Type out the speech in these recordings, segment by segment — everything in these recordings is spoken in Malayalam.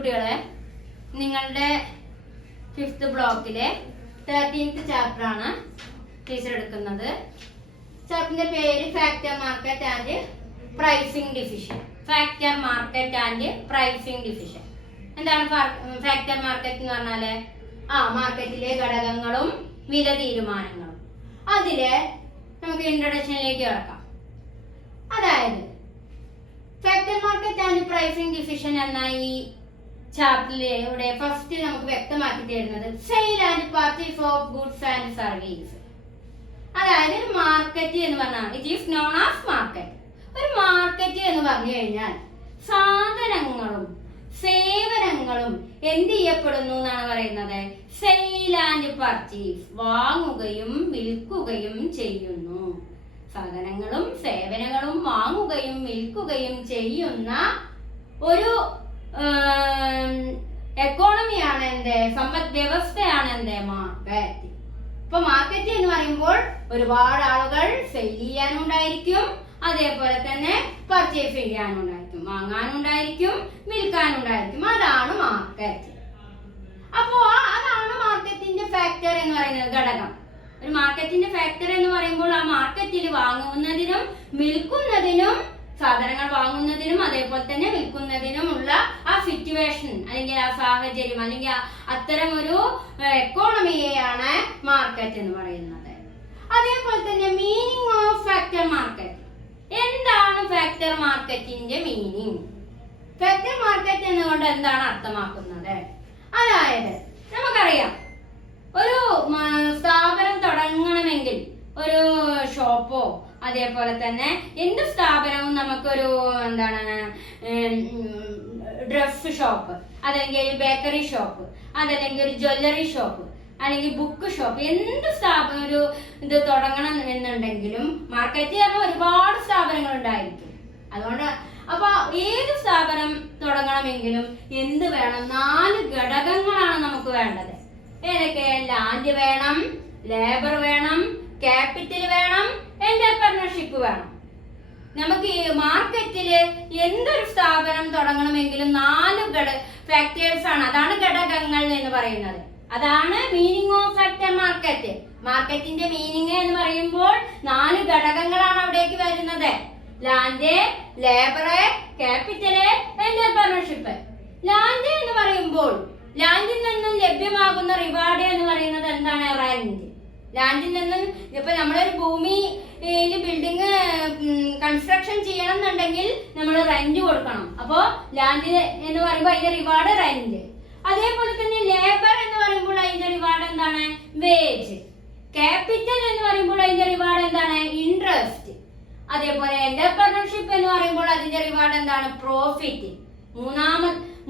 കുട്ടികളെ, നിങ്ങളുടെ 5th ബ്ലോക്കിലെ 13th ചാപ്റ്റർ ആണ് ടീച്ചർ എടുക്കുന്നത്. ചാപ്റ്ററിന്റെ പേര് factor market and pricing decision. Factor market and pricing decision. എന്താണ് ഫാക്ടർ മാർക്കറ്റ് എന്ന് പറഞ്ഞാല്? മാർക്കറ്റിലെ ഘടകങ്ങളും വില തീരുമാനങ്ങളും. അതില് നമുക്ക് ഇൻട്രൊഡക്ഷനിലേക്ക് കിടക്കാം. അതായത് factor market and pricing decision എന്ന ഈ ചാപ്റ്ററിലൂടെ ഫസ്റ്റ് നമുക്ക് വ്യക്തമാക്കി തരുന്നത് sale and purchase of goods and service. അതായത് ഒരു മാർക്കറ്റ് എന്ന് പറഞ്ഞാൽ it is known as market. ഒരു മാർക്കറ്റ് എന്ന് പറഞ്ഞു കഴിഞ്ഞാൽ സാധനങ്ങളും സേവനങ്ങളും എന്ത് ചെയ്യപ്പെടുന്നു എന്നാണ് പറയുന്നത്? സെയിൽ ആൻഡ് പർച്ചേസ്, വാങ്ങുകയും വിൽക്കുകയും ചെയ്യുന്നു. സാധനങ്ങളും സേവനങ്ങളും വാങ്ങുകയും വിൽക്കുകയും ചെയ്യുന്ന ഒരു എക്കോണമിയാണ് എന്ത്? സമ്പദ് വ്യവസ്ഥയാണ് എന്ത്? മാർക്കറ്റ്. ഇപ്പൊ മാർക്കറ്റ് എന്ന് പറയുമ്പോൾ ഒരുപാട് ആളുകൾ സെയിൽ ചെയ്യാനുണ്ടായിരിക്കും, അതേപോലെ തന്നെ പർച്ചേസ് ചെയ്യാനുണ്ടായിരിക്കും, വാങ്ങാനുണ്ടായിരിക്കും, വിൽക്കാനുണ്ടായിരിക്കും. അതാണ് മാർക്കറ്റ്. അപ്പോ അതാണ് മാർക്കറ്റിന്റെ ഫാക്ടർ എന്ന് പറയുന്നത്, ഘടകം. ഒരു മാർക്കറ്റിന്റെ ഫാക്ടർ എന്ന് പറയുമ്പോൾ ആ മാർക്കറ്റിൽ വാങ്ങുന്നതിനും വിൽക്കുന്നതിനും, സാധനങ്ങൾ വാങ്ങുന്നതിനും അതേപോലെ തന്നെ വിൽക്കുന്നതിനുമുള്ള ആ സിറ്റുവേഷൻ അല്ലെങ്കിൽ ആ സാഹചര്യം അല്ലെങ്കിൽ അത്തരം ഒരു എക്കോണമിയെയാണ് മാർക്കറ്റ് എന്ന് പറയുന്നത്. അതേപോലെ തന്നെ മീനിങ് ഓഫ് ഫാക്ടർ മാർക്കറ്റ്. എന്താണ് ഫാക്ടർ മാർക്കറ്റിന്റെ മീനിങ്? ഫാക്ടർ മാർക്കറ്റ് എന്നുകൊണ്ട് എന്താണ് അർത്ഥമാക്കുന്നത്? അതായത് നമുക്കറിയാം, ഒരു സ്ഥാപനം തുടങ്ങണമെങ്കിൽ ഒരു ഷോപ്പോ അതേപോലെ തന്നെ എന്ത് സ്ഥാപനവും നമുക്കൊരു ഡ്രസ് ഷോപ്പ്, അതല്ലെങ്കിൽ ബേക്കറി ഷോപ്പ്, അതല്ലെങ്കിൽ ഒരു ജ്വല്ലറി ഷോപ്പ്, അല്ലെങ്കിൽ ബുക്ക് ഷോപ്പ്, എന്ത് സ്ഥാപനം ഒരു ഇത് തുടങ്ങണം എന്നുണ്ടെങ്കിലും മാർക്കറ്റ് പറഞ്ഞാൽ ഒരുപാട് സ്ഥാപനങ്ങൾ ഉണ്ടായിരിക്കും. അതുകൊണ്ട് അപ്പൊ ഏത് സ്ഥാപനം തുടങ്ങണമെങ്കിലും എന്ത് വേണം? 4 ഘടകങ്ങളാണ് നമുക്ക് വേണ്ടത്. ഏതൊക്കെ? ലാൻഡ് വേണം, ലേബർ വേണം, ക്യാപിറ്റൽ വേണം, എന്റർപ്രണർഷിപ്പ് വേണം. നമുക്ക് ഈ മാർക്കറ്റില് എന്തൊരു സ്ഥാപനം തുടങ്ങണമെങ്കിലും 4 ഫാക്ടേഴ്സ് ആണ്. അതാണ് ഘടകങ്ങൾ എന്ന് പറയുന്നത്. അതാണ് മീനിങ് ഓഫ് ഫാക്ടർ മാർക്കറ്റ്. മാർക്കറ്റിന്റെ മീനിങ് എന്ന് പറയുമ്പോൾ 4 ഘടകങ്ങളാണ് അവിടേക്ക് വരുന്നത്. Land, labour, capital, entrepreneurship. Land എന്ന് പറയുമ്പോൾ ലാൻഡിൽ നിന്നും ലഭ്യമാകുന്ന റിവാർഡ് എന്ന് പറയുന്നത് എന്താണ്? റെന്റ്. ലാൻഡിൽ നിന്നും ഇപ്പൊ നമ്മളൊരു ഭൂമിയിൽ ബിൽഡിങ് കൺസ്ട്രക്ഷൻ ചെയ്യണം എന്നുണ്ടെങ്കിൽ നമ്മൾ റെന്റ് കൊടുക്കണം. അപ്പോ ലാൻഡ് എന്ന് പറയുമ്പോൾ അതിന്റെ റിവാർഡ് റെന്റ്. അതേപോലെ തന്നെ ലേബർ എന്ന് പറയുമ്പോൾ അതിന്റെ റിവാർഡ് എന്താണ്? വേജ്. ക്യാപിറ്റൽ എന്ന് പറയുമ്പോൾ അതിന്റെ റിവാർഡ് എന്താണ്? ഇൻട്രസ്റ്റ്. അതേപോലെ എന്റർപ്രണർഷിപ്പ് എന്ന് പറയുമ്പോൾ അതിന്റെ റിവാർഡ് എന്താണ്? പ്രോഫിറ്റ്.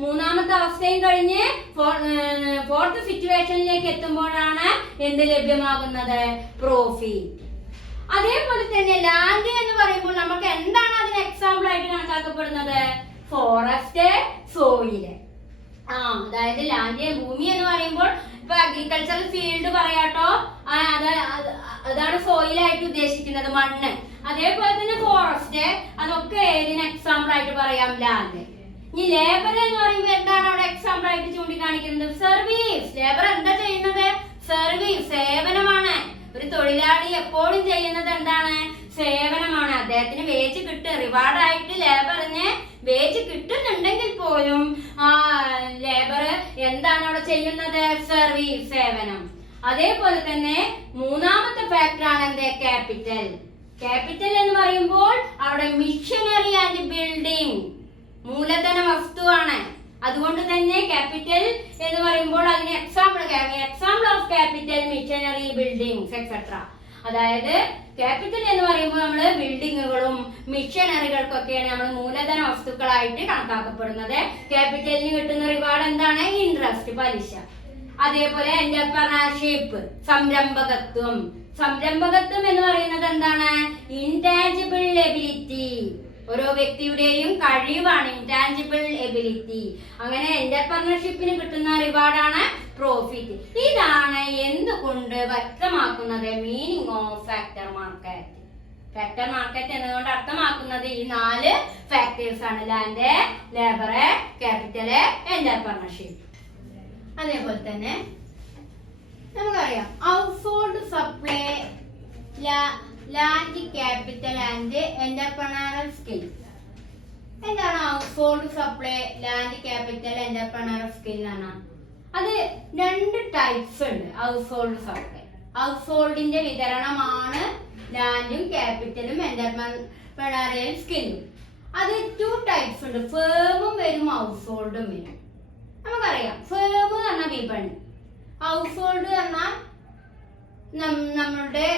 മൂന്നാമത്തെ അവസ്ഥയും കഴിഞ്ഞ് ഫോർത്ത് സിറ്റുവേഷനിലേക്ക് എത്തുമ്പോഴാണ് എന്ത് ലഭ്യമാകുന്നത്? പ്രോഫിറ്റ്. അതേപോലെ തന്നെ ലാൻഡ് എന്ന് പറയുമ്പോൾ നമുക്ക് എന്താണ് അതിന് എക്സാമ്പിൾ ആയിട്ട് കണക്കാക്കപ്പെടുന്നത്? Forest, soil. അതായത് ലാൻഡ്, ഭൂമി എന്ന് പറയുമ്പോൾ ഇപ്പൊ അഗ്രികൾച്ചറൽ ഫീൽഡ് പറയാട്ടോ, അതാണ് സോയിലായിട്ട് ഉദ്ദേശിക്കുന്നത്, മണ്ണ്. അതേപോലെ തന്നെ ഫോറസ്റ്റ്, അതൊക്കെ ഏതിന് എക്സാമ്പിൾ ആയിട്ട് പറയാം? ലാൻഡ്. ഇനി ലേബർ എന്ന് പറയുമ്പോൾ എന്താണ് അവിടെ എക്സാമ്പിൾ ആയിട്ട് ചൂണ്ടിക്കാണിക്കുന്നത്? സർവീസ്. ലേബർ എന്താ ചെയ്യുന്നത്? സർവീസ്, സേവനമാണ്. ഒരു തൊഴിലാളി എപ്പോഴും ചെയ്യുന്നത് എന്താണ്? സേവനമാണ്. അദ്ദേഹത്തിന് വേജ് കിട്ടും, റിവാർഡായിട്ട് ലേബറിന് വേജ് കിട്ടുന്നുണ്ടെങ്കിൽ പോലും ലേബർ എന്താണ് അവിടെ ചെയ്യുന്നത്? സർവീസ്, സേവനം. അതേപോലെ തന്നെ മൂന്നാമത്തെ ഫാക്ടർ ആണ് എന്ത്? ക്യാപിറ്റൽ. ക്യാപിറ്റൽ എന്ന് പറയുമ്പോൾ അവിടെ മിഷനറി ആൻഡ് ബിൽഡിംഗ്, മൂലധന വസ്തുവാണ്. അതുകൊണ്ട് തന്നെ ക്യാപിറ്റൽ എന്ന് പറയുമ്പോൾ അതിന് example of capital machinery, buildings etcetera. അതായത് ക്യാപിറ്റൽ എന്ന് പറയുമ്പോൾ നമ്മൾ ബിൽഡിങ്ങുകളും മിഷനറികൾക്കൊക്കെയാണ് നമ്മൾ മൂലധന വസ്തുക്കളായിട്ട് കണക്കാക്കപ്പെടുന്നത്. ക്യാപിറ്റലിന് കിട്ടുന്ന റിവാർഡ് എന്താണ്? ഇൻട്രസ്റ്റ്, പലിശ. അതേപോലെ എന്റർപ്രണർഷിപ്പ്, സംരംഭകത്വം. സംരംഭകത്വം എന്ന് പറയുന്നത് എന്താണ്? ഇൻടാഞ്ചിബിൾ എബിലിറ്റി, ഓരോ വ്യക്തിയുടെയും കഴിവാണ് ഇൻടാഞ്ചിബിൾ എബിലിറ്റി. അങ്ങനെ എന്റർപ്രണർഷിപ്പിന് കിട്ടുന്ന റിവാർഡാണ് പ്രോഫിറ്റ്. ഇതാണ് എന്തുകൊണ്ട് വ്യക്തമാക്കുന്നത് meaning of factor market. Factor market എന്നതുകൊണ്ട് അർത്ഥമാക്കുന്നത് ഈ 4 ഫാക്ടേഴ്സ് ആണ്: ലാൻഡ്, ലേബർ, ക്യാപിറ്റൽ, എന്റർപ്രണർഷിപ്പ്. അതേപോലെ തന്നെ നമുക്കറിയാം household supply, land, capital and entrepreneurial skill. എന്താണ് household supply, land, capital, entrepreneurial skill എന്നാണ്? അത് 2 ടൈപ്സ് ഉണ്ട് ഹൗസ് ഹോൾഡ് സപ്ലൈ. ഹൗസ് ഹോൾഡിന്റെ വിതരണമാണ് ലാൻഡും ക്യാപിറ്റലും എന്റർപ്രണറിയൽ സ്കില്ലും. അത് 2 ടൈപ്സ് ഉണ്ട്. ഫേമും വരും, ഹൗസ് ഹോൾഡും വരും. നമുക്കറിയാം ഫേം എന്ന് പറഞ്ഞാൽ വിപണി, ഹൗസ് ഹോൾഡ് പറഞ്ഞാൽ നമ്മളുടെ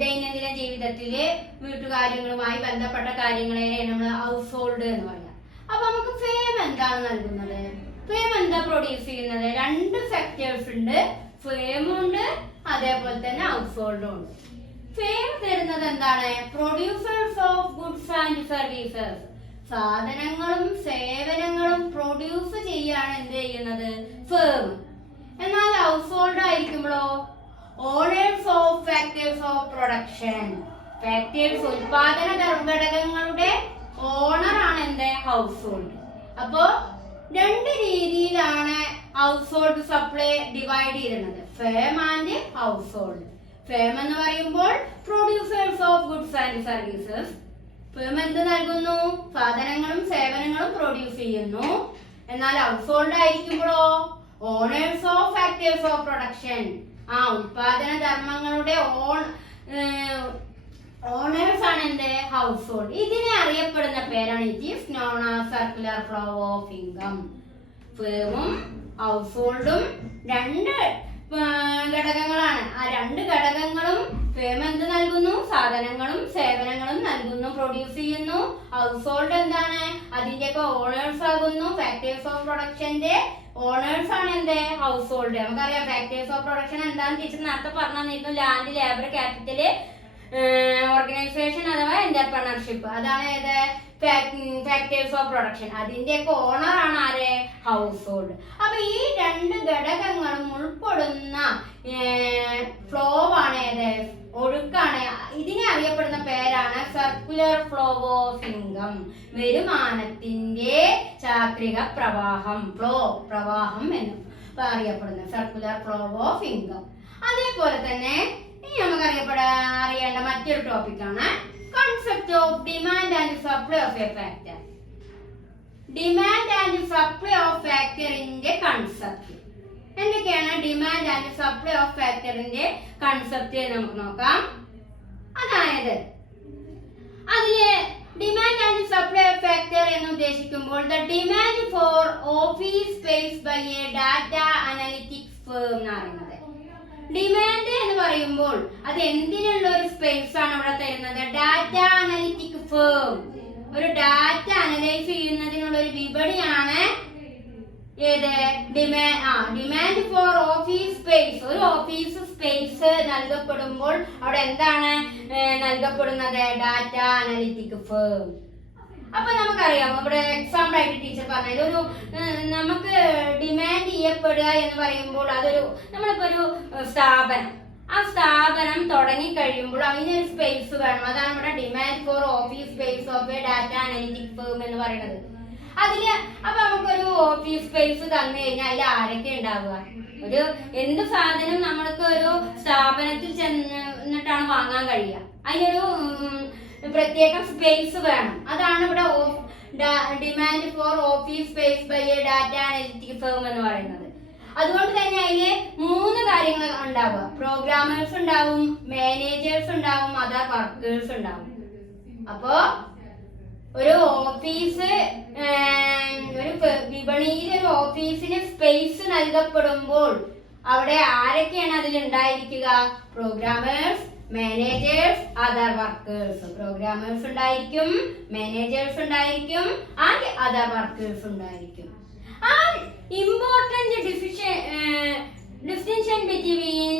ദൈനംദിന ജീവിതത്തിലെ വീട്ടുകാര്യങ്ങളുമായി ബന്ധപ്പെട്ട കാര്യങ്ങളെയാണ് നമ്മൾ ഹൗസ് ഹോൾഡ് എന്ന് പറയാം. അപ്പൊ നമുക്ക് ഫേം എന്താണ് നൽകുന്നത്? ഫേം എന്താ പ്രൊഡ്യൂസ് ചെയ്യുന്നത്? 2 ഫാക്ടേഴ്സ് ഉണ്ട്, ഫേമും ഉണ്ട്, അതേപോലെ തന്നെ ഹൗസ് ഹോൾഡും ഉണ്ട്. ഫേം തരുന്നത് എന്താണ്? Producers of goods and services. സാധനങ്ങളും സേവനങ്ങളും പ്രൊഡ്യൂസ് ചെയ്യാണ് എന്ത് ചെയ്യുന്നത്? ഫേം. എന്നാൽ ഹൗസ് ഹോൾഡ് ആയിരിക്കുമ്പോഴോ owners of factors of production. Factors ഉൽപാദന ഘടകങ്ങളുടെ ഓണർ ആണ് എന്ത്? Household. അപ്പോ 2 രീതിയിലാണ് ഹൗസ് ഹോൾഡ് സപ്ലൈ ഡിവൈഡ് ചെയ്തിരുന്നത്, firm and household. Firm എന്ന് പറയുമ്പോൾ producers of goods and services. Firm എന്ത് നൽകുന്നു? സാധനങ്ങളും സേവനങ്ങളും പ്രൊഡ്യൂസ് ചെയ്യുന്നു. എന്നാൽ ഹൗസ് ഹോൾഡ് ആയിരിക്കുമ്പോഴോ owners of factors of production. ഉൽപാദന ധർമ്മങ്ങളുടെ ഓണേഴ്സ് ആണ് എന്ത്? Household. ഇതിനെ അറിയപ്പെടുന്ന പേരാണ് it is known as circular flow of income. ഫേമും ഹൗസ് ഹോൾഡും 2 ഘടകങ്ങളാണ്. ആ 2 ഘടകങ്ങളും ഫേം എന്ത് നൽകുന്നു? സാധനങ്ങളും സേവനങ്ങളും നൽകുന്നു, പ്രൊഡ്യൂസ് ചെയ്യുന്നു. ഹൗസ് ഹോൾഡ് എന്താണ്? അതിന്റെയൊക്കെ ഓണേഴ്സ് ആകുന്നു. ഫാക്ടേഴ്സ് ഓഫ് പ്രൊഡക്ഷന്റെ ഓണേഴ്സ് ആണ് എന്ത്? House hold. നമുക്കറിയാം ഫാക്ടേഴ്സ് ഓഫ് പ്രൊഡക്ഷൻ എന്താണെന്ന് ടീച്ചർ നേരത്തെ പറഞ്ഞിരുന്നു. ലാൻഡ്, ലേബർ, ക്യാപിറ്റല്, ഓർഗനൈസേഷൻ അഥവാ എന്റർപ്രണർഷിപ്പ്. അതാണ് ഏത്? Factors of production. അതിന്റെയൊക്കെ ഓണർ ആണ് ആര്? House hold. അപ്പൊ ഈ 2 ഘടകങ്ങളും ഉൾപ്പെടുന്ന ഫ്ലോ ആണ് ഏത്? ഒഴുക്കാണ്. ഇതിനെ അറിയപ്പെടുന്ന പേരാണ് സർക്കുലർ ഫ്ലോ ഓഫ് ഇൻകം. വരുമാനത്തിന്റെ ചാക്രിക പ്രവാഹം, പ്രവാഹം എന്ന് അറിയപ്പെടുന്ന സർക്കുലർ ഫ്ലോ ഓഫ് ഇൻകം. അതേപോലെ തന്നെ ഇനി നമുക്ക് അറിയേണ്ട മറ്റൊരു ടോപ്പിക്കാണ് concept of demand and supply of a factor. Demand and supply of ഫാക്ടറിന്റെ കൺസെപ്റ്റ് എന്തൊക്കെയാണ്? ഡിമാൻഡ് ആൻഡ് സപ്ലൈ ഓഫ് ഫാക്ടറിന്റെ കൺസെപ്റ്റ് നമുക്ക് നോക്കാം. അതായത് അതില് demand and supply of factor എന്ന് ഉദ്ദേശിക്കുമ്പോൾ the demand for office space by a data analytics firm എന്ന് പറയുന്നത്. ഡിമാൻഡ് എന്ന് പറയുമ്പോൾ അത് എന്തിനുള്ള ഒരു സ്പേസ് ആണ് ഇവിടെ തരുന്നത്? Data analytic firm. ഒരു ഡാറ്റ അനലൈസ് ചെയ്യുന്നതിനുള്ള ഒരു വിപണിയാണ് ഏത്? Demand for office space. ഒരു ഓഫീസ് സ്പേസ് നൽകപ്പെടുമ്പോൾ അവിടെ എന്താണ് നൽകപ്പെടുന്നത്? Data analytic firm. അപ്പൊ നമുക്കറിയാം, ഇവിടെ എക്സാമ്പിൾ ആയിട്ട് ടീച്ചർ പറഞ്ഞത് ഒരു നമുക്ക് ഡിമാൻഡ് ചെയ്യപ്പെടുക എന്ന് പറയുമ്പോൾ അതൊരു നമ്മളിപ്പോ ഒരു സ്ഥാപനം, ആ സ്ഥാപനം തുടങ്ങി കഴിയുമ്പോൾ അതിനൊരു സ്പേസ് വേണം. അതാണ് ഇവിടെ demand for office space of A data analytic firm എന്ന് പറയുന്നത്. അതില് അപ്പൊ നമുക്കൊരു ഓഫീസ് സ്പേസ് തന്നു കഴിഞ്ഞാൽ അതിൽ ആരൊക്കെ ഉണ്ടാവുക? ഒരു എന്ത് സാധനം നമ്മൾക്ക് ഒരു സ്ഥാപനത്തിൽ ചെന്നിട്ടാണ് വാങ്ങാൻ കഴിയുക. അതിനൊരു പ്രത്യേക സ്പേസ് വേണം. അതാണ് ഇവിടെ demand for office space by a data analytic firm എന്ന് പറയുന്നത്. അതുകൊണ്ട് തന്നെ അതില് 3 കാര്യങ്ങൾ ഉണ്ടാവുക. പ്രോഗ്രാമേഴ്സ് ഉണ്ടാവും, മാനേജേഴ്സ് ഉണ്ടാവും, അതർ വർക്കേഴ്സ് ഉണ്ടാവും. അപ്പോ ഒരു ഓഫീസ്, ഒരു വിപണിയിൽ ഒരു ഓഫീസിന് സ്പേസ് നൽകപ്പെടുമ്പോൾ അവിടെ ആരൊക്കെയാണ് അതിൽ ഉണ്ടായിരിക്കുക? Programmers, managers, other workers. Programmers ഉണ്ടായിരിക്കും, മാനേജേഴ്സ് ഉണ്ടായിരിക്കും, ആൻഡ് അതർ വർക്കേഴ്സ് ഉണ്ടായിരിക്കും. Important distinction between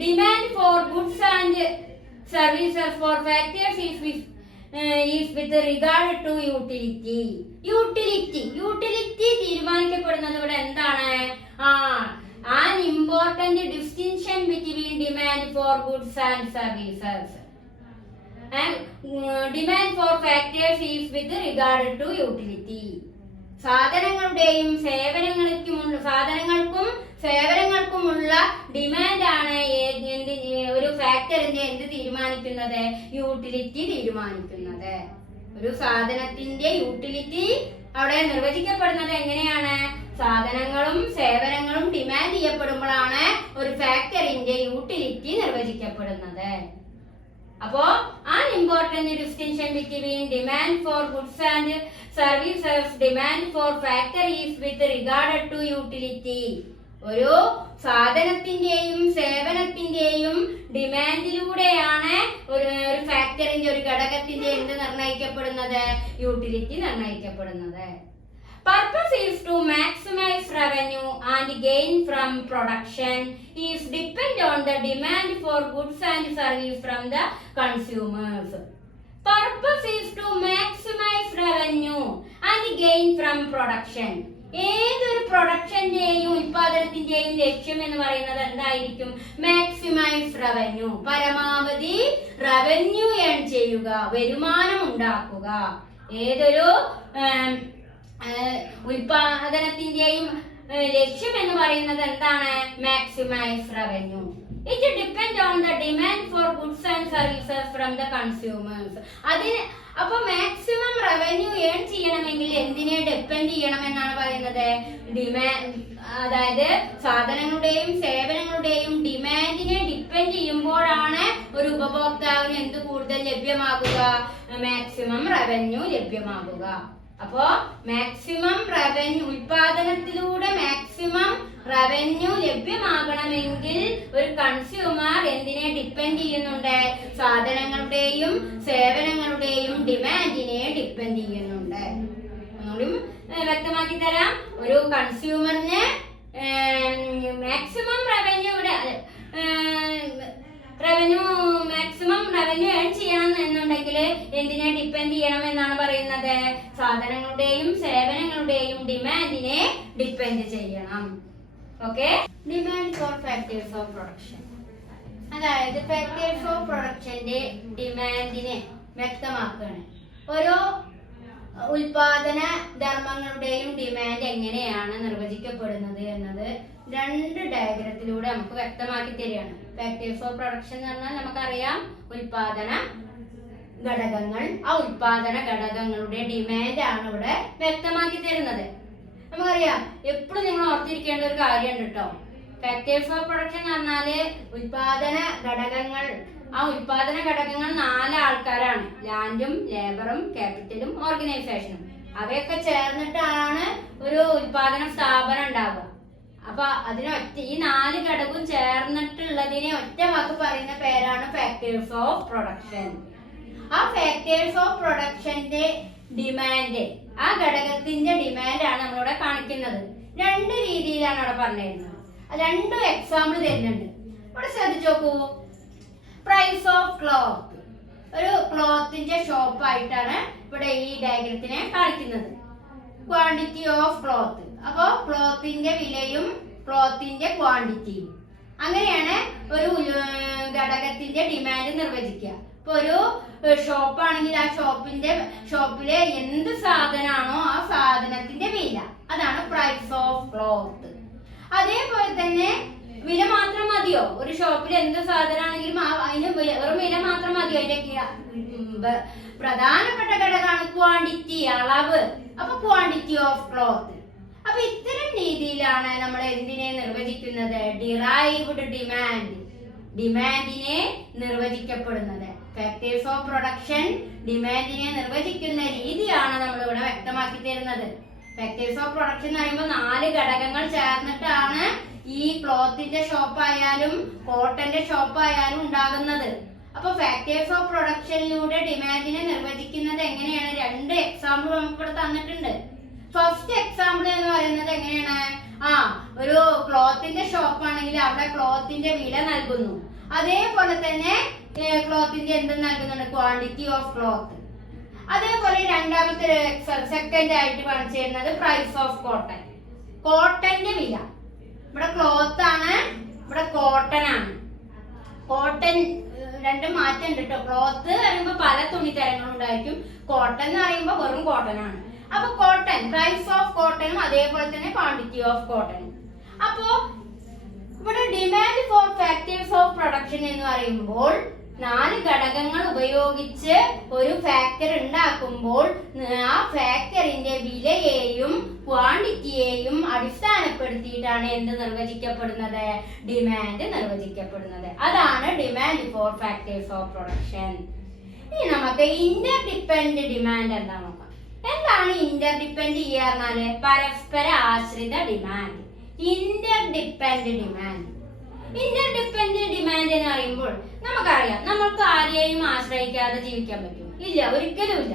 demand for goods and services for factors is with regard to utility. Utility തീരുമാനിക്കപ്പെടുന്നത് ഇവിടെ എന്താണ്? An important distinction between demand for goods and services. Demand for factors is with regard to utility. സാധനങ്ങളുടെയും സാധനങ്ങൾക്കും സേവനങ്ങൾക്കുമുള്ള ഡിമാൻഡാണ് ഒരു ഫാക്ടറിന്റെ എന്ത് തീരുമാനിക്കുന്നത്? യൂട്ടിലിറ്റി തീരുമാനിക്കുന്നത്. ഒരു സാധനത്തിന്റെ യൂട്ടിലിറ്റി അവിടെ നിർവചിക്കപ്പെടുന്നത് എങ്ങനെയാണ്? സാധനങ്ങളും സേവനങ്ങളും ഡിമാൻഡ് ചെയ്യപ്പെടുമ്പോഴാണ് ഒരു ഫാക്ടറിന്റെ യൂട്ടിലിറ്റി നിർവചിക്കപ്പെടുന്നത്. അപ്പോ an important distinction between demand for goods and services, demand for factories with regard to utility. ഒരു സാധനത്തിന്റെയും സേവനത്തിന്റെയും ഡിമാൻഡിലൂടെയാണ് ഒരു ഫാക്ടറിന്റെ ഒരു ഘടകത്തിന്റെ എന്ത് നിർണ്ണയിക്കപ്പെടുന്നത്? Utility നിർണ്ണയിക്കപ്പെടുന്നത്. Purpose is to maximize revenue and gain from production is depend on the demand for goods and service from the consumers. Purpose is to maximize revenue and gain from production. ഏതൊരു പ്രൊഡക്ഷന്റെയും ഉൽപാദനത്തിന്റെയും ലക്ഷ്യം എന്ന് പറയുന്നത് എന്തായിരിക്കും? മാക്സിമൈസ് റവന്യൂ, പരമാവധി റവന്യൂ ഏൺ ചെയ്യുക, വരുമാനം ഉണ്ടാക്കുക. ഏതൊരു ഉൽപാദനത്തിന്റെയും ലക്ഷ്യം എന്ന് പറയുന്നത് എന്താണ്? Maximise revenue. It depend on the demand for goods and services from the consumers. അപ്പൊ മാക്സിമം റവന്യൂ ഏൺ ചെയ്യണമെങ്കിൽ എന്തിനെ ഡിപ്പെൻഡ് ചെയ്യണമെന്നാണ് പറയുന്നത്? അതായത് സാധനങ്ങളുടെയും സേവനങ്ങളുടെയും ഡിമാൻഡിനെ ഡിപ്പെൻഡ് ചെയ്യുമ്പോഴാണ് ഒരു ഉപഭോക്താവിന് എന്ത് കൂടുതൽ ലഭ്യമാകുക? മാക്സിമം റവന്യൂ ലഭ്യമാകുക. അപ്പോ മാക്സിമം റവന്യൂ, ഉൽപാദനത്തിലൂടെ മാക്സിമം റവന്യൂ ലഭ്യമാകണമെങ്കിൽ ഒരു കൺസ്യൂമർ എന്തിനെ ഡിപ്പെൻഡ് ചെയ്യുന്നുണ്ട്? സാധനങ്ങളുടെയും സേവനങ്ങളുടെയും ഡിമാൻഡിനെ ഡിപ്പെൻഡ് ചെയ്യുന്നുണ്ട്. ഒന്നുകൂടി വ്യക്തമാക്കി തരാം. ഒരു കൺസ്യൂമറിന് മാക്സിമം റവന്യൂ ഏൺ ചെയ്യണം എന്നുണ്ടെങ്കിൽ എന്തിനെ ഡിപ്പെൻഡ് ചെയ്യണം എന്നാണ് പറയുന്നത്? സാധനങ്ങളുടെയും സേവനങ്ങളുടെയും ഡിമാൻഡിനെ ഡിപ്പെൻഡ് ചെയ്യണം. Okay. Demand for factors of production, അതായത് ഫാക്ടേഴ്സ് ഓഫ് പ്രൊഡക്ഷന്റെ ഡിമാൻഡിനെ വ്യക്തമാക്കുകയാണ്. ഓരോ ഉൽപാദന ധർമ്മങ്ങളുടെയും ഡിമാൻഡ് എങ്ങനെയാണ് നിർവചിക്കപ്പെടുന്നത് എന്നത് രണ്ട് ഡയഗ്രത്തിലൂടെ നമുക്ക് വ്യക്തമാക്കി തരികയാണ്. ഫാക്ടേഴ്സ് ഓഫ് പ്രൊഡക്ഷൻ എന്ന് പറഞ്ഞാൽ നമുക്കറിയാം ഉൽപാദന ഘടകങ്ങൾ. ആ ഉൽപാദന ഘടകങ്ങളുടെ ഡിമാൻഡ് ആണ് ഇവിടെ വ്യക്തമാക്കി തരുന്നത്. നമുക്കറിയാം, എപ്പോഴും നിങ്ങൾ ഓർത്തിരിക്കേണ്ട ഒരു കാര്യമുണ്ട് കേട്ടോ. ഫാക്ടേഴ്സ് ഓഫ് പ്രൊഡക്ഷൻ എന്ന് പറഞ്ഞാല് ഉൽപാദന ഘടകങ്ങൾ. ആ ഉൽപാദന ഘടകങ്ങൾ 4 ആൾക്കാരാണ്: ലാൻഡും ലേബറും ക്യാപിറ്റലും ഓർഗനൈസേഷനും. അവയൊക്കെ ചേർന്നിട്ടാണ് ഒരു ഉൽപാദന സ്ഥാപനം ഉണ്ടാവുക. അപ്പൊ ഈ 4 ഘടകവും ചേർന്നിട്ടുള്ളതിനെ ഒറ്റ വാക്ക് പറയുന്ന പേരാണ് ഫാക്ടേഴ്സ് ഓഫ് പ്രൊഡക്ഷൻ. ആ ഫാക്ടേഴ്സ് ഓഫ് പ്രൊഡക്ഷന്റെ ഡിമാൻഡ്, ആ ഘടകത്തിന്റെ ഡിമാൻഡ് ആണ് നമ്മളിവിടെ കാണിക്കുന്നത്. 2 രീതിയിലാണ് അവിടെ പറഞ്ഞിരുന്നത്. 2 എക്സാമ്പിൾ തരുന്നുണ്ട്. ഇവിടെ ശ്രദ്ധിച്ചു നോക്കൂ. പ്രൈസ് ഓഫ് ക്ലോത്ത്, ഒരു ക്ലോത്തിന്റെ ഷോപ്പ് ആയിട്ടാണ് ഇവിടെ ഈ ഡയഗ്രത്തിനെ കാണിക്കുന്നത്. ക്വാണ്ടിറ്റി ഓഫ് ക്ലോത്ത്, അപ്പോ ക്ലോത്തിന്റെ വിലയും ക്ലോത്തിന്റെ ക്വാണ്ടിറ്റിയും. അങ്ങനെയാണ് ഒരു ഘടകത്തിന്റെ ഡിമാൻഡ് നിർവചിക്കുക. ഇപ്പൊ ഒരു ഷോപ്പാണെങ്കിൽ ആ ഷോപ്പിലെ എന്ത് സാധനമാണോ ആ സാധനത്തിന്റെ വില, അതാണ് പ്രൈസ് ഓഫ് ക്ലോത്ത്. അതേപോലെ തന്നെ വില മാത്രം മതിയോ? ഒരു ഷോപ്പിൽ എന്ത് സാധനമാണെങ്കിലും അതിന് വെറും വില മാത്രം മതിയോ? അതിന്റെ പ്രധാനപ്പെട്ട ഘടകമാണ് ക്വാണ്ടിറ്റി, അളവ്. അപ്പൊ ക്വാണ്ടിറ്റി ഓഫ് ക്ലോത്ത്. അപ്പൊ ഇത്തരം രീതിയിലാണ് നമ്മൾ എന്തിനെ നിർവചിക്കുന്നത്? ഡിറൈവ്ഡ് ഡിമാൻഡ്, ഡിമാൻഡിനെ നിർവചിക്കപ്പെടുന്നത്. ഫാക്ടേഴ്സ് ഓഫ് പ്രൊഡക്ഷൻ ഡിമാൻഡിനെ നിർവചിക്കുന്ന രീതിയാണ് നമ്മൾ ഇവിടെ വ്യക്തമാക്കി തരുന്നത്. ഫാക്ടേഴ്സ് ഓഫ് പ്രൊഡക്ഷൻ എന്ന് പറയുമ്പോൾ 4 ഘടകങ്ങൾ ചേർന്നിട്ടാണ് ഈ ക്ലോത്തിന്റെ ഷോപ്പ് ആയാലും കോട്ടന്റെ ഷോപ്പ് ആയാലും ഉണ്ടാകുന്നത്. അപ്പൊ ഫാക്ടേഴ്സ് ഓഫ് പ്രൊഡക്ഷനിലൂടെ ഡിമാൻഡിനെ നിർവചിക്കുന്നത് എങ്ങനെയാണ്? 2 എക്സാമ്പിൾ നമുക്ക് ഇവിടെ തന്നിട്ടുണ്ട്. ഫസ്റ്റ് എക്സാമ്പിൾ എന്ന് പറയുന്നത് എങ്ങനെയാണ്? ഒരു ക്ലോത്തിന്റെ ഷോപ്പ് ആണെങ്കിൽ അവിടെ ക്ലോത്തിന്റെ വില നൽകുന്നു. അതേപോലെ തന്നെ ക്ലോത്തിന്റെ എന്ത് നൽകുന്നുണ്ട്? Quantity of cloth. അതേപോലെ രണ്ടാമത്തെ സെക്കൻഡ് ആയിട്ട് കാണിച്ചു തരുന്നത് പ്രൈസ് ഓഫ് കോട്ടൺ, കോട്ടന്റെ വില. ഇവിടെ ക്ലോത്ത് ആണ്, ഇവിടെ കോട്ടൺ ആണ്. കോട്ടൺ രണ്ട് മാറ്റം ഉണ്ട് കേട്ടോ. ക്ലോത്ത് പറയുമ്പോൾ പല തുണിത്തരങ്ങളും ഉണ്ടായിരിക്കും. കോട്ടൺ എന്ന് പറയുമ്പോൾ വെറും കോട്ടൺ ആണ്. അപ്പൊ കോട്ടൺ, പ്രൈസ് ഓഫ് കോട്ടണും അതേപോലെ തന്നെ ക്വാണ്ടിറ്റി ഓഫ് കോട്ടണും. അപ്പോ ഇവിടെ demand for factors of production എന്ന് പറയുമ്പോൾ 4 ഘടകങ്ങൾ ഉപയോഗിച്ച് ഒരു ഫാക്ടർ ഉണ്ടാക്കുമ്പോൾ ആ ഫാക്ടറിന്റെ വിലയെയും ക്വാണ്ടിറ്റിയെയും അടിസ്ഥാനപ്പെടുത്തിയിട്ടാണ് എന്ത് നിർവചിക്കപ്പെടുന്നത്? ഡിമാൻഡ് നിർവചിക്കപ്പെടുന്നത്. അതാണ് demand for factors of production. ഇനി നമുക്ക് ഇന്റർ ഡിപെൻഡ് ഡിമാൻഡ് എന്താ നോക്കാം. എന്താണ് ഇന്റർ ഡിപെൻഡ് ചെയ്യാറ്? പരസ്പര ആശ്രിത demand. Inter depend demand. Inter depend demand എന്ന് പറയുമ്പോൾ നമുക്കറിയാം, നമുക്ക് ആരെയും ആശ്രയിക്കാതെ ജീവിക്കാൻ പറ്റും? ഇല്ല, ഒരിക്കലും ഇല്ല.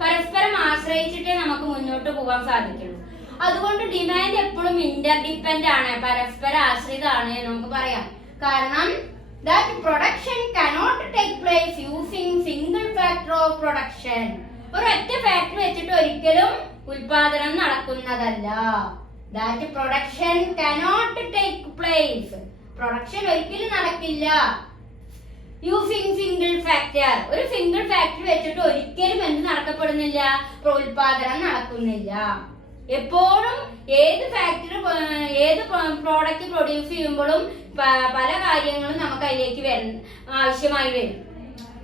പരസ്പരം ആശ്രയിച്ചിട്ടേ നമുക്ക് മുന്നോട്ട് പോകാൻ സാധിക്കുള്ളൂ. അതുകൊണ്ട് ഡിമാൻഡ് എപ്പോഴും ഇന്റർ ഡിപെൻഡ് ആണ്, പരസ്പര ആശ്രിതമാണ് എന്ന് നമുക്ക് പറയാം. കാരണം that production cannot take place using single factor of production. ഒരൊറ്റ ഫാക്ടറി വെച്ചിട്ട് ഒരിക്കലും ഉൽപാദനം നടക്കുന്നതല്ല. That production cannot take place. Production ഒരിക്കലും നടക്കില്ല യൂസിങ് സിംഗിൾ ഫാക്ടർ. ഒരു സിംഗിൾ ഫാക്ടറി വെച്ചിട്ട് ഒരിക്കലും എന്ത് നടക്കപ്പെടുന്നില്ല? ഉൽപാദനം നടക്കുന്നില്ല. എപ്പോഴും ഏത് ഫാക്ടറി ഏത് പ്രോഡക്റ്റ് പ്രൊഡ്യൂസ് ചെയ്യുമ്പോഴും പല കാര്യങ്ങളും നമുക്ക് അതിലേക്ക് ആവശ്യമായി വരും.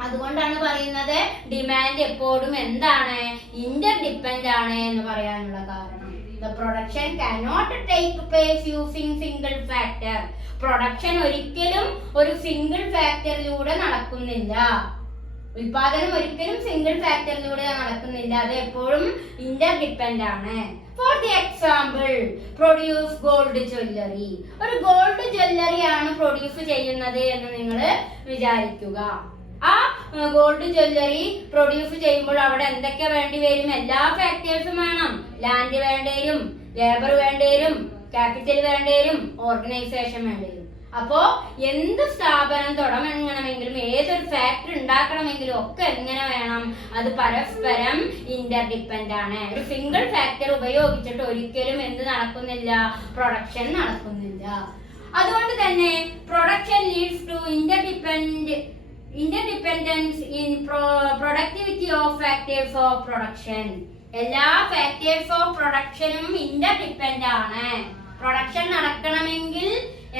അതുകൊണ്ടാണ് പറയുന്നത് ഡിമാൻഡ് എപ്പോഴും എന്താണ്? ഇന്റർ ഡിപെൻഡ് ആണ് എന്ന് പറയാനുള്ള കാരണം. The production cannot take place using single factor. Production ഒരിക്കലും ഒരു സിംഗിൾ ഫാക്ടറിലൂടെ നടക്കുന്നില്ല. ഉൽപാദനം ഒരിക്കലും സിംഗിൾ ഫാക്ടറിലൂടെ നടക്കുന്നില്ല. അത് എപ്പോഴും ഇന്റർ ഡിപെൻഡ് ആണ്. For the example, produce gold jewellery. ഒരു ഗോൾഡ് ജ്വല്ലറി ആണ് പ്രൊഡ്യൂസ് ചെയ്യുന്നത് എന്ന് നിങ്ങൾ വിചാരിക്കുക. ആ ഗോൾഡ് ജ്വല്ലറി പ്രൊഡ്യൂസ് ചെയ്യുമ്പോൾ അവിടെ എന്തൊക്കെ വേണ്ടി വരും? എല്ലാ ഫാക്ടേഴ്സും വേണം. ലാൻഡ് വേണ്ടി വരും, ലേബർ വേണ്ടി വരും, ക്യാപിറ്റൽ വേണ്ടി വരും, ഓർഗനൈസേഷൻ വേണ്ടി വരും. അപ്പോ എന്ത് സ്ഥാപനം തുടങ്ങണമെങ്കിലും ഏതൊരു ഫാക്ടറി ഉണ്ടാക്കണമെങ്കിലും ഒക്കെ എങ്ങനെ വേണം? അത് പരസ്പരം ഇന്റർ ഡിപെൻഡ് ആണ്. ഒരു സിംഗിൾ ഫാക്ടർ ഉപയോഗിച്ചിട്ട് ഒരിക്കലും എന്ത് നടക്കുന്നില്ല? പ്രൊഡക്ഷൻ നടക്കുന്നില്ല. അതുകൊണ്ട് തന്നെ production leads to interdependence in productivity of factors of production. എല്ലാ ഫാക്ടേഴ്സ് ഓഫ് പ്രൊഡക്ഷനും ഇന്റർഡിപെൻഡ് ആണ്. പ്രൊഡക്ഷൻ നടക്കണമെങ്കിൽ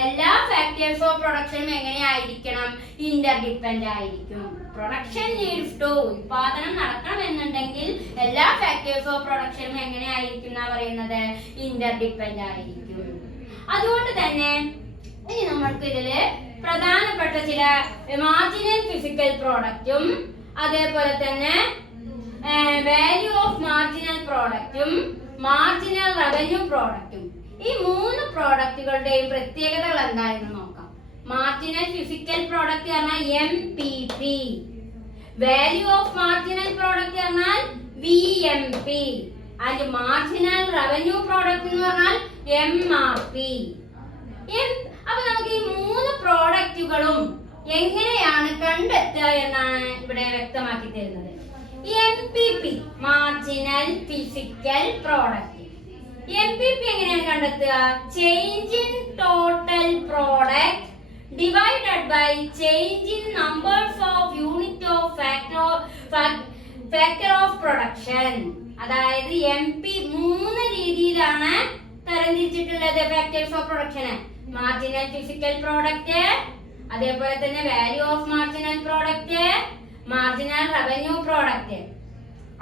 എല്ലാ ഫാക്ടേഴ്സ് ഓഫ് പ്രൊഡക്ഷനും എങ്ങനെയായിരിക്കണം? ഇന്റർഡിപെൻഡ് ആയിരിക്കും. പ്രൊഡക്ഷൻ ലീഡ്സ് ടു, ഉൽപാദനം നടക്കണമെന്നുണ്ടെങ്കിൽ എല്ലാ ഫാക്ടേഴ്സ് ഓഫ് പ്രൊഡക്ഷനും എങ്ങനെയായിരിക്കും എന്നാ പറയുന്നത്? ഇന്റർഡിപെൻഡ് ആയിരിക്കും. അതുകൊണ്ട് തന്നെ ഇനി നമ്മൾക്ക് ഇതില് പ്രധാനപ്പെട്ട ചില മാർജിനൽ ഫിസിക്കൽ പ്രോഡക്റ്റും അതേപോലെ തന്നെ വാല്യൂ ഓഫ് മാർജിനൽ പ്രോഡക്റ്റും മാർജിനൽ റവന്യൂ പ്രോഡക്റ്റും, ഈ 3 പ്രോഡക്റ്റുകളുടെയും പ്രത്യേകതകൾ എന്താണെന്ന് നോക്കാം. മാർജിനൽ ഫിസിക്കൽ പ്രോഡക്റ്റ് പറഞ്ഞാൽ MPP, value of marginal product പറഞ്ഞാൽ VMP, and marginal revenue product എന്ന് പറഞ്ഞാൽ MRP. അപ്പൊ നമുക്ക് ഈ 3 പ്രോഡക്റ്റുകളും എങ്ങനെയാണ് കണ്ടെത്തുക എന്നാണ് ഇവിടെ വ്യക്തമാക്കി തരുന്നത്. MPP, marginal physical product. MPP എങ്ങനെയാണ് കണ്ടെത്തുക? Change in total product divided by change in numbers of unit of factor of production. അതായത് MP 3 രീതിയിലാണ് തരംതിരിച്ചിട്ടുള്ളത് factors of production. Marginal physical product, അതേപോലെ തന്നെ value of marginal product, marginal revenue product.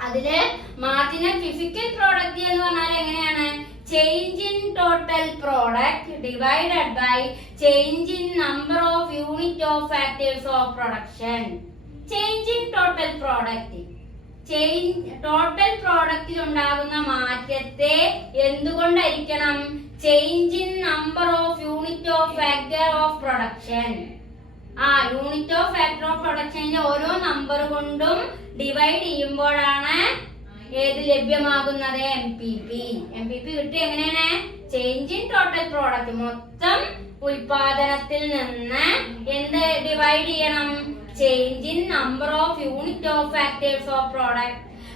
അതില് മാർജിനൽ ഫിസിക്കൽ പ്രോഡക്റ്റ് എന്ന് പറഞ്ഞാൽ എങ്ങനെയാണ്? Change in total product divided by change in number of unit of factors of production. Change in total product, total പ്രോഡക്റ്റിൽ ഉണ്ടാകുന്ന മാറ്റത്തെ എന്തുകൊണ്ടായിരിക്കണം? Change in number of unit of factor of production. Unit of factor of പ്രൊഡക്ഷനിലെ ഓരോ നമ്പർ കൊണ്ടും ഡിവൈഡ് ചെയ്യുമ്പോഴാണ് ഏത് ലഭ്യമാകുന്നത്? MPP. MPP കിട്ടി എങ്ങനെയാണ്? ചേഞ്ച് ഇൻ ടോട്ടൽ പ്രോഡക്റ്റ്, മൊത്തം ഉൽപാദനത്തിൽ നിന്ന് എന്ത് ഡിവൈഡ് ചെയ്യണം? Change in number of unit of factors of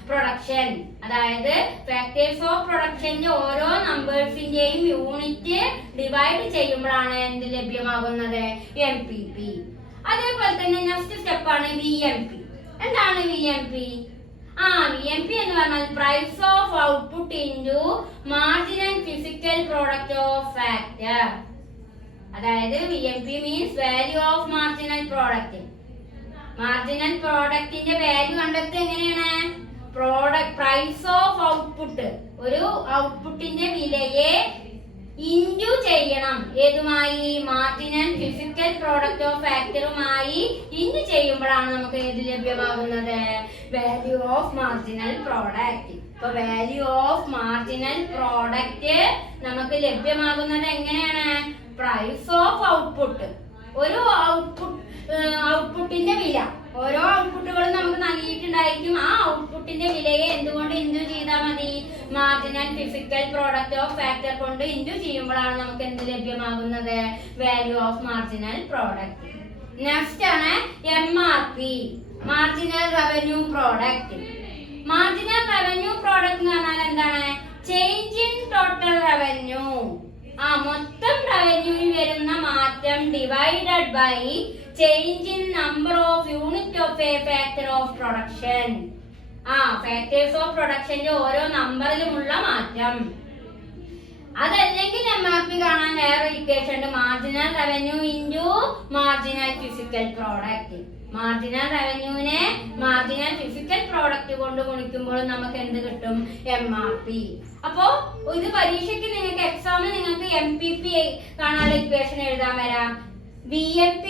production. അതായത് ഫാക്ടേഴ്സ് ഓഫ് പ്രൊഡക്ഷന്റെ ഓരോ നമ്പേഴ്സിന്റെയും യൂണിറ്റ് ഡിവൈഡ് ചെയ്യുമ്പോഴാണ് എന്ത് ലഭ്യമാകുന്നത്? MPP. അതേപോലെ തന്നെ നെക്സ്റ്റ് സ്റ്റെപ്പാണ് VMP. എന്താണ് VMP? VMP എന്ന് പറഞ്ഞാൽ price of output into marginal physical product of factor. അതായത് VMP means value of marginal product. Marginal പ്രോഡക്റ്റിന്റെ വാല്യൂ കണ്ടെത്തുക എങ്ങനെയാണ്? പ്രൈസ് ഓഫ് ഔട്ട്പുട്ട്, ഒരു ഔട്ട്പുട്ടിന്റെ വിലയെ ഇൻഡു ചെയ്യണം ഏതുമായി? മാർജിനൽ ഫിസിക്കൽ പ്രോഡക്റ്റ് ഓഫ് ഫാക്ടറുമായി ഇൻഡു ചെയ്യുമ്പോഴാണ് നമുക്ക് ഏത് ലഭ്യമാകുന്നത്? Value of marginal product. ഇപ്പൊ വാല്യൂ ഓഫ് മാർജിനൽ പ്രോഡക്റ്റ് നമുക്ക് ലഭ്യമാകുന്നത് എങ്ങനെയാണ്? പ്രൈസ് ഓഫ് ഔട്ട്പുട്ട്, ഒരു ഔട്ട്പുട്ടിന്റെ വില, ഓരോ ഔട്ട്പുട്ടുകളും നമുക്ക് നൽകിയിട്ടുണ്ടായിരിക്കും. ആ ഔട്ട്പുട്ടിന്റെ വിലയെ എന്തുകൊണ്ട് ഇൻഡു ചെയ്താൽ മതി? Marginal physical product of factor കൊണ്ട് ഇൻഡു ചെയ്യുമ്പോഴാണ് നമുക്ക് എന്ത് ലഭ്യമാകുന്നത്? Value of marginal product. Next ആണ് MRP, marginal revenue product. Marginal revenue product എന്ന് പറഞ്ഞാൽ എന്താണ്? Change in total revenue. മൊത്തം റവന്യൂവിൽ വരുന്ന മാറ്റം divided by change in number of unit of a factor of production. Factors of പ്രൊഡക്ഷന്റെ ഓരോ നമ്പറിലുമുള്ള മാറ്റം. അതല്ലെങ്കിൽ MRP കാണാൻ വേറെ ഇക്വേഷൻ ഉണ്ട്. Marginal revenue into marginal physical product. Marginal റവന്യൂവിനെ marginal physical product കൊണ്ട് ഗുണിക്കുമ്പോൾ നമുക്ക് എന്ത് കിട്ടും? MRP. അപ്പോ ഇത് പരീക്ഷയ്ക്ക് നിങ്ങൾക്ക് എക്സാമിന് നിങ്ങൾക്ക് MPP കാണാനുള്ള ഇക്വേഷൻ എഴുതാൻ വരാം, VMP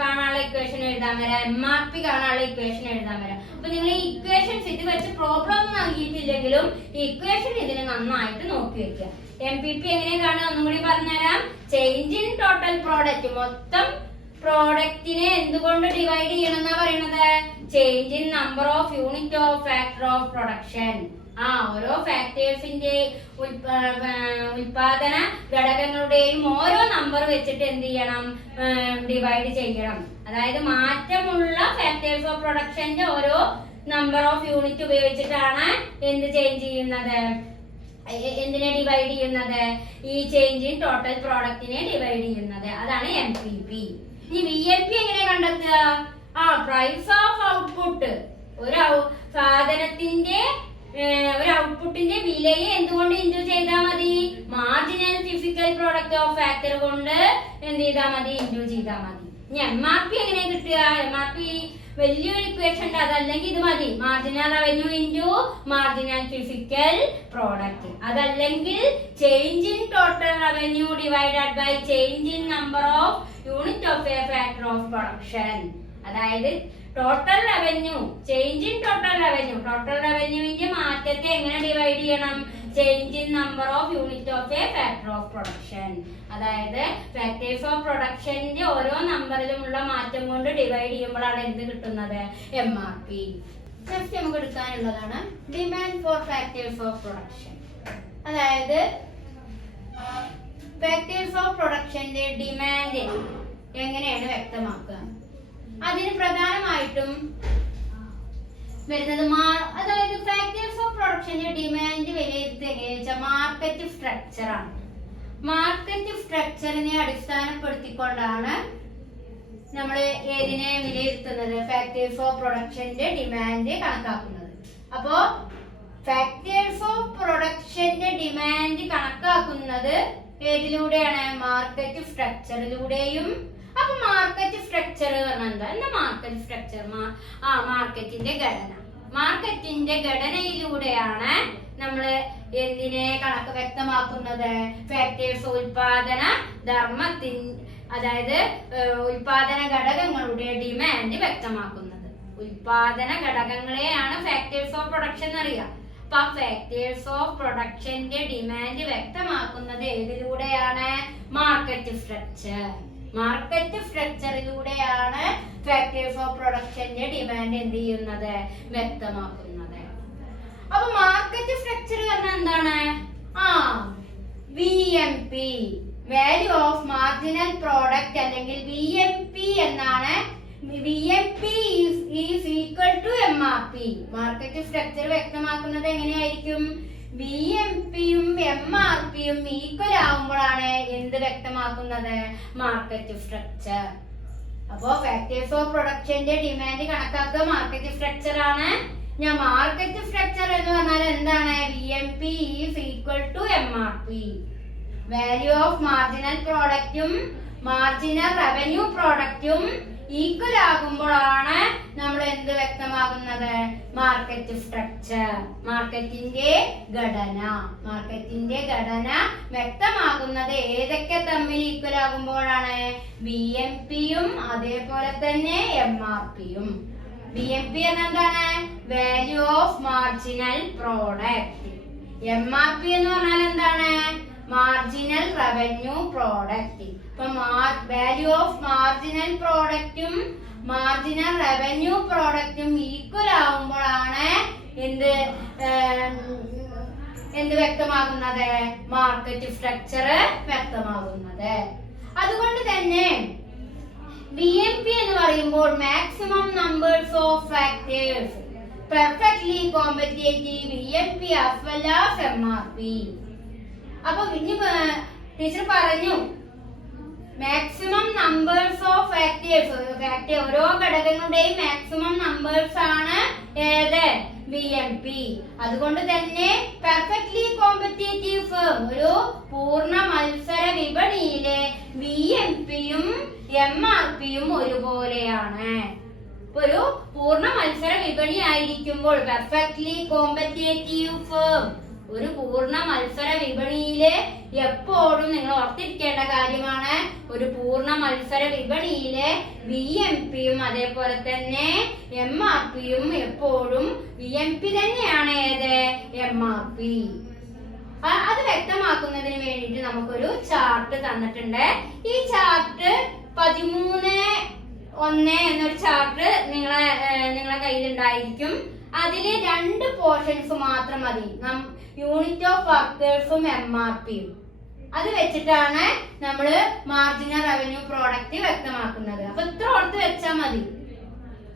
കാണാനുള്ള ഇക്വേഷൻ എഴുതാൻ വരാം, MRP കാണാനുള്ള ഇക്വേഷൻ എഴുതാൻ വരാം. അപ്പൊ നിങ്ങൾ ഈ ഇക്വേഷൻസ് ഇത് വെച്ച് പ്രോബ്ലം നൽകിയിട്ടില്ലെങ്കിലും ഈ ഇക്വേഷൻ ഇതിന് നന്നായിട്ട് നോക്കി വെക്കുക. MPP എങ്ങനെ കാണുക ഒന്നും കൂടി പറഞ്ഞുതരാം. ചേഞ്ച് ഇൻ ടോട്ടൽ പ്രോഡക്റ്റ്, മൊത്തം പ്രോഡക്റ്റിനെ എന്തുകൊണ്ട് ഡിവൈഡ് ചെയ്യണം എന്നാ പറയണത്? Change in number of unit of factor of production. ഓരോ ഫാക്ടേഴ്സിന്റെ ഉൽപാദന ഘടകങ്ങളുടെയും ഓരോ നമ്പർ വെച്ചിട്ട് എന്ത് ചെയ്യണം? ഡിവൈഡ് ചെയ്യണം. അതായത് മാറ്റമുള്ള ഫാക്ടേഴ്സ് ഓഫ് പ്രൊഡക്ഷന്റെ ഓരോ നമ്പർ ഓഫ് യൂണിറ്റ് ഉപയോഗിച്ചിട്ടാണ് എന്ത് ചേഞ്ച് ചെയ്യുന്നത്? എന്തിനെ ഡിവൈഡ് ചെയ്യുന്നത്? ഈ ചേഞ്ച് ഇൻ ടോട്ടൽ പ്രോഡക്റ്റിനെ ഡിവൈഡ് ചെയ്യുന്നത്. അതാണ് MPP. ഇനി VMP എങ്ങനെ കണ്ടെത്തുക? പ്രൈസ് ഓഫ് ഔട്ട്പുട്ട്, ഒരു സാധനത്തിന്റെ ഒരു ഔട്ട്പുട്ടിന്റെ വിലയെ എന്തുകൊണ്ട് ഇൻഡു ചെയ്താൽ മതി? Marginal physical product of factor കൊണ്ട് എന്ത് ചെയ്താൽ മതി? ഇൻഡു ചെയ്താൽ മതി. ഇനി MRP എങ്ങനെ കിട്ടുക? MRP വലിയൊരു ഇക്വേഷൻ ഉണ്ട്, അതല്ലെങ്കിൽ ഇത് മതി. Marginal revenue into marginal physical product. അതല്ലെങ്കിൽ change in total revenue divided by change in number of unit of a factor of production. അതായത് total revenue, change in total റവന്യൂവിന്റെ മാറ്റത്തെ എങ്ങനെ ഡിവൈഡ് ചെയ്യണം? Change in number of unit of a factor of production. അതായത് ഫാക്ടേഴ്സ് ഓഫ് പ്രൊഡക്ഷന്റെ ഓരോ നമ്പറിലുമുള്ള മാറ്റം കൊണ്ട് ഡിവൈഡ് ചെയ്യുമ്പോഴാണ് എന്ത് കിട്ടുന്നത്? MRP. നെക്സ്റ്റ് നമുക്ക് എടുക്കാനുള്ളതാണ് demand for factors of production. അതായത് ഫാക്ടേഴ്സ് ഓഫ് പ്രൊഡക്ഷന്റെ ഡിമാൻഡ് എങ്ങനെയാണ് വ്യക്തമാക്കുക? അതിന് പ്രധാനമായിട്ടും വരുന്നത് അതായത് ഫാക്ടേഴ്സ് ഓഫ് പ്രൊഡക്ഷന്റെ ഡിമാൻഡ് വിലയിരുത്തുക എങ്ങനെയാണെന്ന് വെച്ചാൽ മാർക്കറ്റ് സ്ട്രക്ചർ ആണ്. മാർക്കറ്റ് സ്ട്രക്ചറിനെ അടിസ്ഥാനപ്പെടുത്തിക്കൊണ്ടാണ് നമ്മൾ ഏതിനെ വിലയിരുത്തുന്നത്? ഫാക്ടേഴ്സ് ഓഫ് പ്രൊഡക്ഷന്റെ ഡിമാൻഡ് കണക്കാക്കുന്നത്. അപ്പോ ഫാക്ടേഴ്സ് ഓഫ് പ്രൊഡക്ഷന്റെ ഡിമാൻഡ് കണക്കാക്കുന്നത് ഏതിലൂടെയാണ്? മാർക്കറ്റ് സ്ട്രക്ചറിലൂടെയും. അപ്പൊ മാർക്കറ്റ് സ്ട്രക്ചർ പറഞ്ഞാൽ എന്താ? മാർക്കറ്റ് സ്ട്രക്ചർ മാർക്കറ്റിന്റെ ഘടന. മാർക്കറ്റിന്റെ ഘടനയിലൂടെയാണ് നമ്മൾ എന്തിനെ കണക്ക് വ്യക്തമാക്കുന്നത്? ഫാക്ടേഴ്സ് ഉൽപാദന അതായത് ഉൽപാദന ഘടകങ്ങളുടെ ഡിമാൻഡ് വ്യക്തമാക്കുന്നത്. ഉൽപാദന ഘടകങ്ങളെയാണ് ഫാക്ടേഴ്സ് ഓഫ് പ്രൊഡക്ഷൻ അറിയുക. അപ്പൊ ഫാക്ടേഴ്സ് ഓഫ് പ്രൊഡക്ഷന്റെ ഡിമാൻഡ് വ്യക്തമാക്കുന്നത് ഏതിലൂടെയാണ്? Market structure. മാർക്കറ്റ് സ്ട്രക്ചറിലൂടെയാണ് ഫാക്ടേഴ്സ് ഓഫ് പ്രൊഡക്ഷന്റെ ഡിമാൻഡ് എന്ത് ചെയ്യുന്നത്? വ്യക്തമാക്കുന്നത്. അപ്പൊ മാർക്കറ്റ് സ്ട്രക്ചർ പറഞ്ഞാൽ എന്താണ്? VMP, വാല്യൂ ഓഫ് മാർജിനൽ പ്രോഡക്റ്റ്, അല്ലെങ്കിൽ VMP എന്നാണ്. VMP is equal to MRP. Market structure വ്യക്തമാക്കുന്നത് എങ്ങനെയായിരിക്കും? VMPയും MRPയും ഈക്വൽ ആവുമ്പോഴാണ് എന്ത് വ്യക്തമാക്കുന്നത്? Market structure. അപ്പോ ഫാക്ടേഴ്സ് ഓഫ് പ്രൊഡക്ഷന്റെ ഡിമാൻഡ് കണക്കാക്കുക മാർക്കറ്റ് സ്ട്രക്ചർ ആണ്. ഞാൻ മാർക്കറ്റ് സ്ട്രക്ചർ എന്ന് പറഞ്ഞാൽ എന്താണ്? VMP is equal to MRP. Value of marginal പ്രോഡക്റ്റും മാർജിനൽ റവന്യൂ പ്രോഡക്റ്റും ഈക്വൽ ആകുമ്പോഴാണ് നമ്മൾ എന്ത് വ്യക്തമാകുന്നത്? മാർക്കറ്റ് സ്ട്രക്ചർ, മാർക്കറ്റിന്റെ ഘടന വ്യക്തമാകുന്നത് ഏതൊക്കെ തമ്മിൽ ഈക്വൽ ആകുമ്പോഴാണ്? VMPയും അതേപോലെ തന്നെ MRPയും. VMP എന്താണ്? Value of marginal product. MRP എന്ന് പറഞ്ഞാൽ എന്താണ്? Marginal revenue product. ഇപ്പൊ വാല്യൂ ഓഫ് മാർജിനൽ പ്രോഡക്റ്റും മാർജിനൽ റവന്യൂ പ്രോഡക്റ്റും ഈക്വൽ ആവുമ്പോഴാണ് എന്ത് വ്യക്തമാകുന്നത്? മാർക്കറ്റ് സ്ട്രക്ചർ വ്യക്തമാകുന്നത്. അതുകൊണ്ട് തന്നെ VMP എന്ന് പറയുമ്പോൾ maximum numbers of factors perfectly competitive VMP as well as MRP. അപ്പൊ ഇനി ടീച്ചർ പറഞ്ഞു മാക്സിമം നമ്പേഴ്സ് ഓഫ് ഫാക്ടേഴ്സ്, ഓരോ ഘടകങ്ങളുടെയും മാക്സിമം നമ്പേഴ്സ് ആണ് ഏത്? VMP. അതുകൊണ്ട് തന്നെ പെർഫെക്റ്റ്ലി കോമ്പറ്റേറ്റീവ് ഫേം, ഒരു പൂർണ്ണ മത്സര വിപണിയിലെ VMPയും MRPയും ഒരുപോലെയാണ്. ഒരു പൂർണ്ണ മത്സര വിപണി ആയിരിക്കുമ്പോൾ പെർഫെക്റ്റ്ലി കോമ്പറ്റേറ്റീവ് ഫേം, ഒരു പൂർണ്ണ മത്സര വിപണിയില് എപ്പോഴും നിങ്ങൾ ഓർത്തിരിക്കേണ്ട കാര്യമാണ്, ഒരു പൂർണ്ണ മത്സര വിപണിയിലെ VMPയും അതേപോലെ തന്നെ MRPയും എപ്പോഴും VMP തന്നെയാണ് ഏത്? MRP. അത് വ്യക്തമാക്കുന്നതിന് വേണ്ടിയിട്ട് നമുക്കൊരു ചാർട്ട് തന്നിട്ടുണ്ട്. ഈ ചാർട്ട് 13:1 എന്നൊരു ചാർട്ട് നിങ്ങളെ കയ്യിലുണ്ടായിരിക്കും. അതില് 2 പോർഷൻസ് മാത്രം മതി. യൂണിറ്റ് ഓഫ് വർക്കേഴ്സും MRPയും. അത് വെച്ചിട്ടാണ് നമ്മള് മാർജിനൽ റവന്യൂ പ്രോഡക്റ്റ് വ്യക്തമാക്കുന്നത്. അപ്പൊ ഇത്ര ഓർത്ത് വെച്ചാൽ മതി.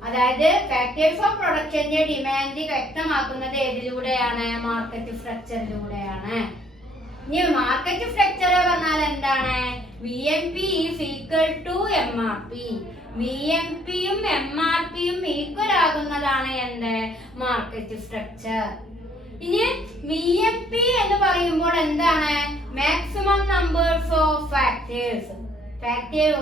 അതായത് ഫാക്ടേഴ്സ് ഓഫ് പ്രൊഡക്ഷന്റെ ഡിമാൻഡ് വ്യക്തമാക്കുന്നത് ഏതിലൂടെയാണ്? മാർക്കറ്റ് സ്ട്രക്ചറിലൂടെയാണ്. ഇനി മാർക്കറ്റ് സ്ട്രക്ചർ പറഞ്ഞാൽ എന്താണ്? VMP is equal to MRP. VMPയും MRPയും ഈക്വൽ ആകുന്നതാണ് എന്ത്? Market structure. ഇനി VMP എന്ന് പറയുമ്പോൾ എന്താണ്? Maximum numbers of factors.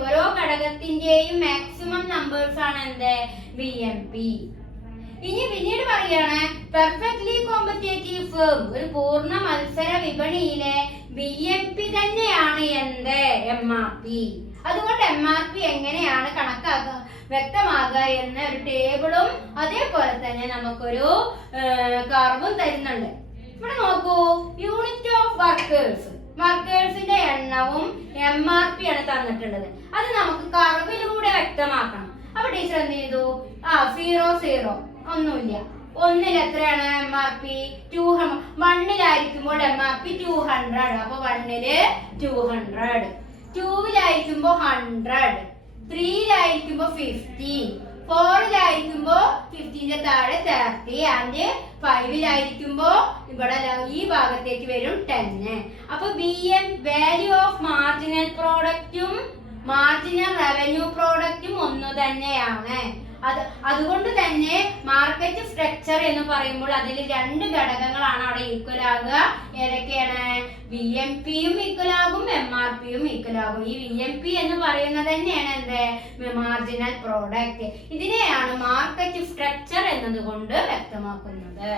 ഓരോ ഘടകത്തിന്റെയും മാക്സിമം നമ്പേഴ്സ് ആണ് എന്ത്? VMP. ഇനി പിന്നീട് പറയാണ് പെർഫെക്റ്റ്ലി കോമ്പറ്റേറ്റീവ് ഫേം, ഒരു പൂർണ്ണ മത്സര വിപണിയിലെ VMP തന്നെയാണ് എന്ത്? MRP. അതുകൊണ്ട് MRP എങ്ങനെയാണ് കണക്കാക്കുക വ്യക്തമാകുക എന്ന ഒരു ടേബിളും അതേപോലെ തന്നെ നമുക്കൊരു കർവും തരുന്നുണ്ട്. ഇവിടെ നോക്കൂ, യൂണിറ്റ് ഓഫ് വർക്കേഴ്സിന്റെ എണ്ണവും MRP ആണ് തന്നിട്ടുള്ളത്. അത് നമുക്ക് കർവിലൂടെ വ്യക്തമാക്കണം. അപ്പൊ ടീച്ചർ എന്ത് ചെയ്തു? 0 ഒന്നുമില്ല. 1ൽ എത്രയാണ് MRP? 200. 1ലായിരിക്കുമ്പോൾ MRP 200. അപ്പൊ 1ല് 200, 2ലായിരിക്കുമ്പോ 100, 3ലായിരിക്കുമ്പോ 50, 4ലായിരിക്കുമ്പോ 50ന്റെ താഴെ 30 ആൻഡ് 5ലായിരിക്കുമ്പോ ഇവിടെ ഈ ഭാഗത്തേക്ക് വരും 10. അപ്പൊ വാല്യൂ ഓഫ് മാർജിനൽ പ്രോഡക്റ്റും മാർജിനൽ റവന്യൂ പ്രോഡക്റ്റും ഒന്നു തന്നെയാണ്. അതുകൊണ്ട് തന്നെ മാർക്കറ്റ് സ്ട്രക്ചർ എന്ന് പറയുമ്പോൾ അതിൽ 2 ഘടകങ്ങളാണ് അവിടെ ഈക്വൽ ആകുക. ഏതൊക്കെയാണ്? VMPയും ഈക്വൽ ആകും, MRPയും ഈക്വൽ ആകും. ഈ VMP എന്ന് പറയുന്നത് തന്നെയാണ് എന്ത്? Marginal product. ഇതിനെയാണ് മാർക്കറ്റ് സ്ട്രക്ചർ എന്നതുകൊണ്ട് വ്യക്തമാക്കുന്നത്.